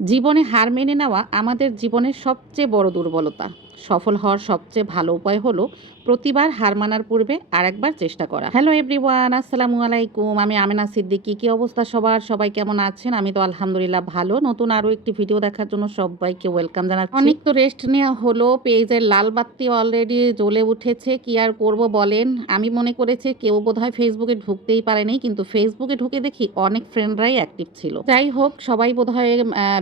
জীবনে হার মেনে নেওয়া আমাদের জীবনের সবচেয়ে বড় দুর্বলতা। সফল হওয়ার সবচেয়ে ভালো উপায় হলো প্রতিবার হার মানার পূর্বে আরেকবার চেষ্টা করা। হ্যালো এভরিওয়ান, আসসালামু আলাইকুম। আমি আমেনা সিদ্দিকী। কি অবস্থা সবার? সবাই কেমন আছেন? আমি তো আলহামদুলিল্লাহ ভালো। নতুন আরও একটি ভিডিও দেখার জন্য সবাইকে ওয়েলকাম জানাচ্ছি। অনেক তো রেস্ট নেওয়া হলো, পেজের লাল বাতি অলরেডি জ্বলে উঠেছে। কি আর করব বলেন। আমি মনে করেছি কেউ বোধহয় ফেসবুকে ঢুকতেই পারেনি, কিন্তু ফেসবুকে ঢুকে দেখি অনেক ফ্রেন্ডরাই অ্যাক্টিভ ছিল। যাই হোক, সবাই বোধহয়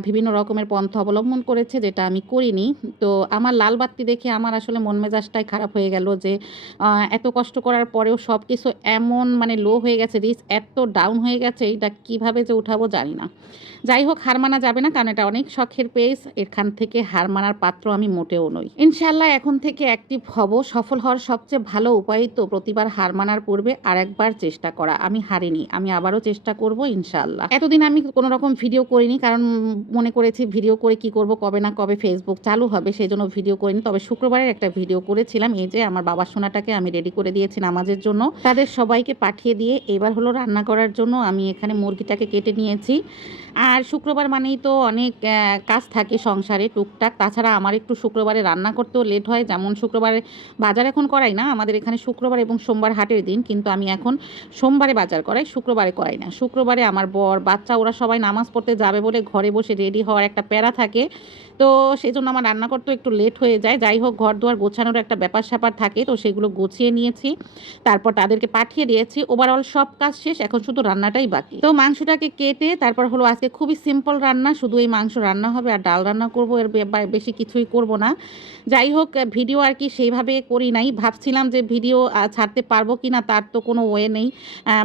বিভিন্ন রকমের পন্থা অবলম্বন করেছে, যেটা আমি করিনি। তো আমার লাল বাতি দেখে আমার আসলে মন মেজাজটাই খারাপ হয়ে গেল যে এত কষ্ট করার পরেও সব কিছু এমন মানে লো হয়ে গেছে, রিচ এত ডাউন হয়ে গেছে, এটা কিভাবে যে উঠাবো জানি না। যাই হোক, হার মানা যাবে না, কারণ এটা অনেক শখের পেজ। এখান থেকে হার মানার পাত্র আমি মোটেও নই। ইনশাল্লাহ এখন থেকে অ্যাক্টিভ হব। সফল হওয়ার সবচেয়ে ভালো উপায় তো প্রতিবার হার মানার পূর্বে আরেকবার চেষ্টা করা। আমি হারিনি, আমি আবারও চেষ্টা করব ইনশাল্লাহ। এতদিন আমি কোনো রকম ভিডিও করিনি, কারণ মনে করেছি ভিডিও করে কি করব, কবে না কবে ফেসবুক চালু হবে, সেই জন্য ভিডিও করিনি। তবে শুক্রবারের একটা ভিডিও করেছিলাম। এই যে আমার বাবার সোনাটাকে আমি রেডি করে দিয়েছি নামাজের জন্য, তাদের সবাইকে পাঠিয়ে দিয়ে এবার হলো রান্না করার জন্য আমি এখানে মুরগিটাকে কেটে নিয়েছি। আর শুক্রবার মানেই তো অনেক কাজ থাকে সংসারে টুকটাক। তাছাড়া আমার একটু শুক্রবারে রান্না করতেও লেট হয়। যেমন শুক্রবারে বাজার এখন করাই না, আমাদের এখানে শুক্রবার এবং সোমবার হাটের দিন, কিন্তু আমি এখন সোমবারে বাজার করাই, শুক্রবারে করাই না। শুক্রবারে আমার বর বাচ্চা ওরা সবাই নামাজ পড়তে যাবে বলে ঘরে বসে রেডি হওয়ার একটা প্যারা থাকে, তো সেই জন্য আমার রান্না করতেও একটু লেট হয়ে যায়। যাই হোক, ঘর দুয়ার গোছানোর একটা ব্যাপার স্যাপার থাকে, তো সেগুলো গুছিয়ে নিয়েছি, তারপর তাদেরকে পাঠিয়ে দিয়েছি। ওভারঅল সব কাজ শেষ, এখন শুধু রান্নাটাই বাকি। তো মাংসটাকে কেটে তারপর হলো আজকে খুবই সিম্পল রান্না, শুধু এই মাংস রান্না হবে আর ডাল রান্না করব, এর বেশি কিছুই করব না। যাই হোক, ভিডিও আর কি সেইভাবে করি নাই। ভাবছিলাম যে ভিডিও ছাড়তে পারবো কি না, তার তো কোনো ওয়ে নেই,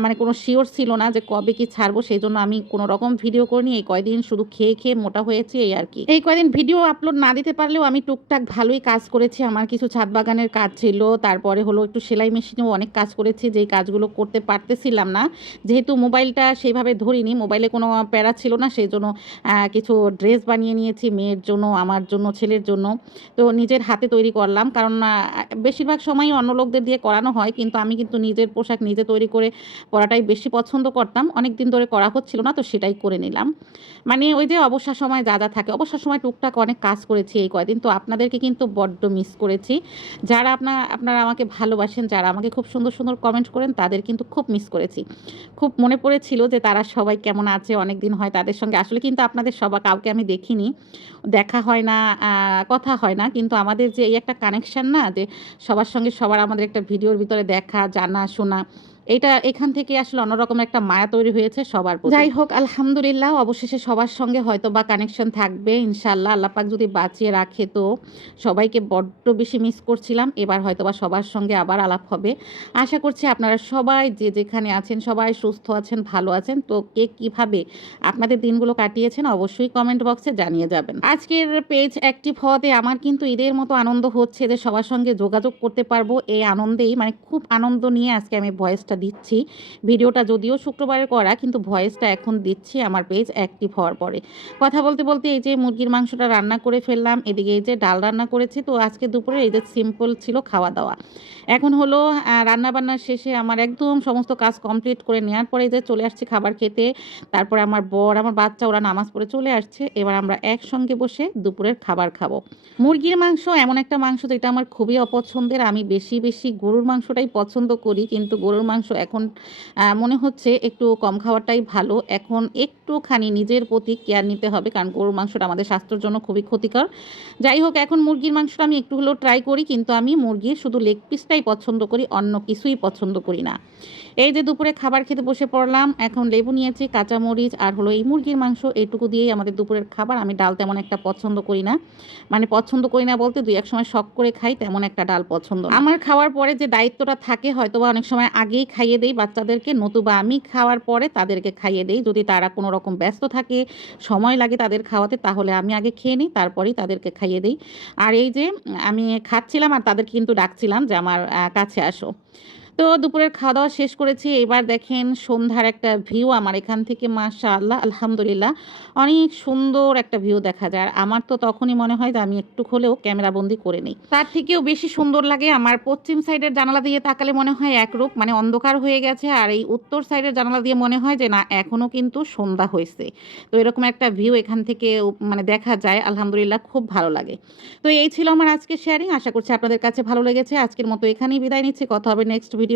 মানে কোনো শিওর ছিল না যে কবে কি ছাড়বো। সেই জন্য আমি কোনো রকম ভিডিও করিনি। এই কয়দিন শুধু খেয়ে খেয়ে মোটা হয়েছি, এই আর কি। এই কয়দিন ভিডিও আপলোড না দিতে পারলেও আমি টুকটাক ভালোই কাজ করেছি। আমার কিছু ছাদ বাগানের কাজ ছিল, তারপরে হলো একটু সেলাই মেশিনেও অনেক কাজ করেছি, যেই কাজগুলো করতে পারতেছিলাম না, যেহেতু মোবাইলটা সেইভাবে ধরিনি, মোবাইলে কোনো প্যারা ছিল না, সেই জন্য কিছু ড্রেস বানিয়ে নিয়েছি মেয়ের জন্য, আমার জন্য, ছেলের জন্য। তো নিজের হাতে তৈরি করলাম, কারণ বেশিরভাগ সময়ই অন্য লোকদের দিয়ে করানো হয়, কিন্তু আমি কিন্তু নিজের পোশাক নিজে তৈরি করে পরাটাই বেশি পছন্দ করতাম। অনেক দিন ধরে করা হচ্ছিল না, তো সেটাই করে নিলাম। মানে ওই যে অবসর সময় যা যা থাকে, অবসর সময় টুকটাক অনেক কাজ করেছি এই কয়দিন। তো আপনাদেরকে কিন্তু বড্ড মিস করেছি। যারা আপনারা আমাকে ভালোবাসেন, যারা আমাকে খুব সুন্দর সুন্দর কমেন্ট করেন, তাদের কিন্তু খুব মিস করেছি। খুব মনে পড়েছিল যে তারা সবাই কেমন আছে, অনেক দিন হয় তাদের সঙ্গে। আসলে কিন্তু আপনাদের কাউকে আমি দেখিনি, দেখা হয় না, কথা হয় না, কিন্তু আমাদের যে এই একটা কানেকশান না, যে সবার সঙ্গে সবার আমাদের একটা ভিডিওর ভিতরে দেখা, জানা শোনা, এটা এখান থেকে আসলে অন্যরকম একটা মায়া তৈরি হয়েছে সবার প্রতি। যাই হোক, আলহামদুলিল্লাহ, অবশেষে সবার সঙ্গে হয়তো বা কানেকশন থাকবে ইনশাল্লাহ, আল্লাহ পাক যদি বাঁচিয়ে রাখে। তো সবাইকে বড্ড বেশি মিস করছিলাম, এবার হয়তো বা সবার সঙ্গে আবার আলাপ হবে। আশা করছি আপনারা সবাই যে যেখানে আছেন সবাই সুস্থ আছেন, ভালো আছেন। তো কে কীভাবে আপনাদের দিনগুলো কাটিয়েছেন অবশ্যই কমেন্ট বক্সে জানিয়ে যাবেন। আজকের পেজ অ্যাক্টিভ হওয়াতে আমার কিন্তু ঈদের মতো আনন্দ হচ্ছে, যে সবার সঙ্গে যোগাযোগ করতে পারবো, এই আনন্দেই মানে খুব আনন্দ নিয়ে আজকে আমি ভয়েসটা দিচ্ছি। ভিডিওটা যদিও শুক্রবারে করা, কিন্তু ভয়েসটা এখন দিচ্ছি আমার পেজ অ্যাক্টিভ হওয়ার পরে। কথা বলতে বলতে এই যে মুরগির মাংসটা রান্না করে ফেললাম, এদিকে এই যে ডাল রান্না করেছি। তো আজকে দুপুরে এই যে সিম্পল ছিল খাওয়া দাওয়া। এখন হলো রান্নাবান্না শেষে আমার একদম সমস্ত কাজ কমপ্লিট করে নেওয়ার পরে যে চলে আসছি খাবার খেতে। তারপরে আমার বর, আমার বাচ্চা ওরা নামাজ পড়ে চলে আসছে। এবার আমরা একসঙ্গে বসে দুপুরের খাবার খাবো। মুরগির মাংস এমন একটা মাংস যেটা আমার খুবই অপছন্দের। আমি বেশি বেশি গরুর মাংসটাই পছন্দ করি, কিন্তু গরুর মাংস এখন মনে হচ্ছে একটু কম খাওয়াটাই ভালো। এখন একটুখানি নিজের প্রতি কেয়ার নিতে হবে, কারণ গরুর মাংসটা আমাদের স্বাস্থ্যের জন্য খুবই ক্ষতিকর। যাই হোক, এখন মুরগির মাংসটা আমি একটু হলেও ট্রাই করি, কিন্তু আমি মুরগির শুধু লেগ পিসটাই পছন্দ করি, অন্য কিছুই পছন্দ করি না। এই যে দুপুরে খাবার খেতে বসে পড়লাম, এখন লেবু নিয়েছি, কাঁচামরিচ আর হলো এই মুরগির মাংস, এইটুকু দিয়েই আমাদের দুপুরের খাবার। আমি ডাল তেমন একটা পছন্দ করি না, মানে পছন্দ করি না বলতে দুই এক সময় শখ করে খাই, তেমন একটা ডাল পছন্দ না আমার। খাওয়ার পরে যে দায়িত্বটা থাকে, হয়তোবা অনেক সময় আগেই খাইয়ে দেই বাচ্চাদেরকে, নতুবা আমি খাওয়ার পরে তাদেরকে খাইয়ে দেই। যদি তারা কোনো রকম ব্যস্ত থাকে, সময় লাগে তাদের খাওয়াতে, তাহলে আমি আগে খেয়ে নিই, তারপরেই তাদেরকে খাইয়ে দিই। আর এই যে আমি খাচ্ছিলাম আর তাদেরকে কিন্তু ডাকছিলাম যে আমার কাছে আসো। তো দুপুরের খাওয়া দাওয়া শেষ করেছি। এবার দেখেন সন্ধ্যার একটা ভিউ আমার এখান থেকে মাশাআল্লাহ আলহামদুলিল্লাহ অনেক সুন্দর একটা ভিউ দেখা যায়। আর আমার তো তখনই মনে হয় যে আমি একটু হলেও ক্যামেরাবন্দি করে নেই। তার থেকেও বেশি সুন্দর লাগে আমার পশ্চিম সাইডের জানালা দিয়ে তাকালে মনে হয় একরূপ মানে অন্ধকার হয়ে গেছে, আর এই উত্তর সাইডের জানালা দিয়ে মনে হয় যে না এখনও কিন্তু সন্ধ্যা হয়েছে। তো এরকম একটা ভিউ এখান থেকে মানে দেখা যায় আলহামদুলিল্লাহ, খুব ভালো লাগে। তো এই ছিল আমার আজকের শেয়ারিং। আশা করছি আপনাদের কাছে ভালো লেগেছে। আজকের মতো এখানেই বিদায় নিচ্ছি। কথা হবে নেক্সট ভিডিওতে।